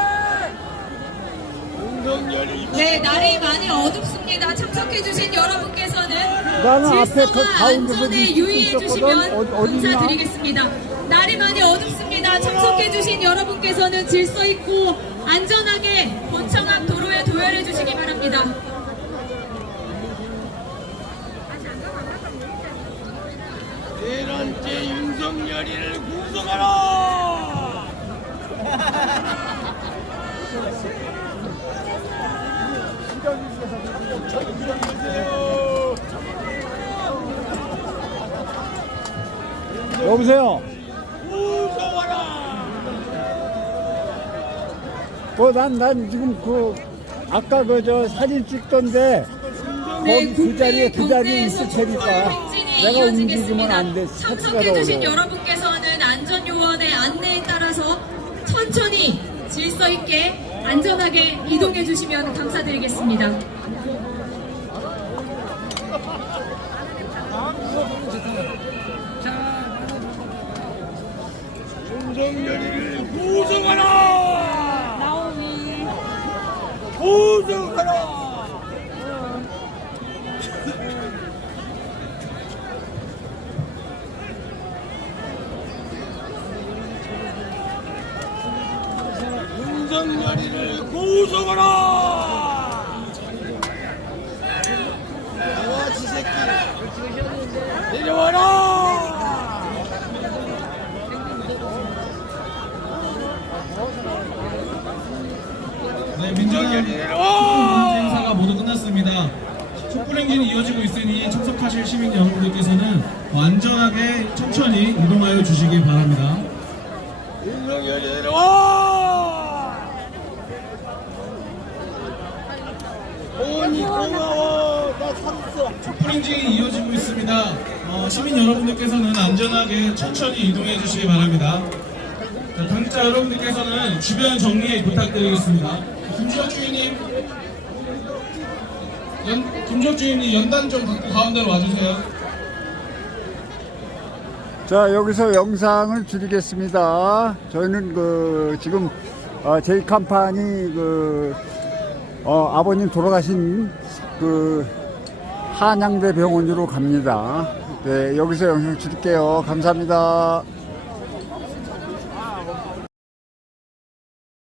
네, 날이 많이 어둡습니다. 참석해주신 여러분께서는 나는 앞에 그 질서와 가운데서 안전에 찍고 유의해주시면 있었거든. 어디 있나? 감사드리겠습니다. 날이 많이 어둡습니다. 참석해주신 여러분께서는 질서 있고 안전하게 본청 앞 도로에 도열해주시기 바랍니다. 대란죄 윤석열이를 구속하라! 여보세요? 난 지금 아까 사진 찍던데, 거기 그 자리에 있을 테니까. 내가 움직이면 안 돼. 참석해주신 여러분께서는 안전요원의 안내에 따라서 천천히 질서 있게 안전하게 이동해 주시면 감사드리겠습니다. 윤석열이를 구속하라! 나오미 구속하라! 윤석열이를 구속하라! 나와 지새끼 내려와라! 네, 민주당 행사가 모두 끝났습니다. 촛불 행진이 이어지고 있으니 참석하실 시민 여러분들께서는 안전하게 천천히 이동하여 주시기 바랍니다. 윤석열이 내려와! 어머니 고마워. 나 살았어. 촛불 행진이 이어지고 있습니다. 시민 여러분들께서는 안전하게 천천히 이동해 주시기 바랍니다. 자, 당직자 여러분들께서는 주변 정리 부탁드리겠습니다. 김주혁 주인님 연단 좀 갖고 가운데로 와주세요. 자, 여기서 영상을 줄이겠습니다. 저희는 지금 저희 칸판이 아버님 돌아가신 한양대 병원으로 갑니다. 네, 여기서 영상 줄일게요. 감사합니다.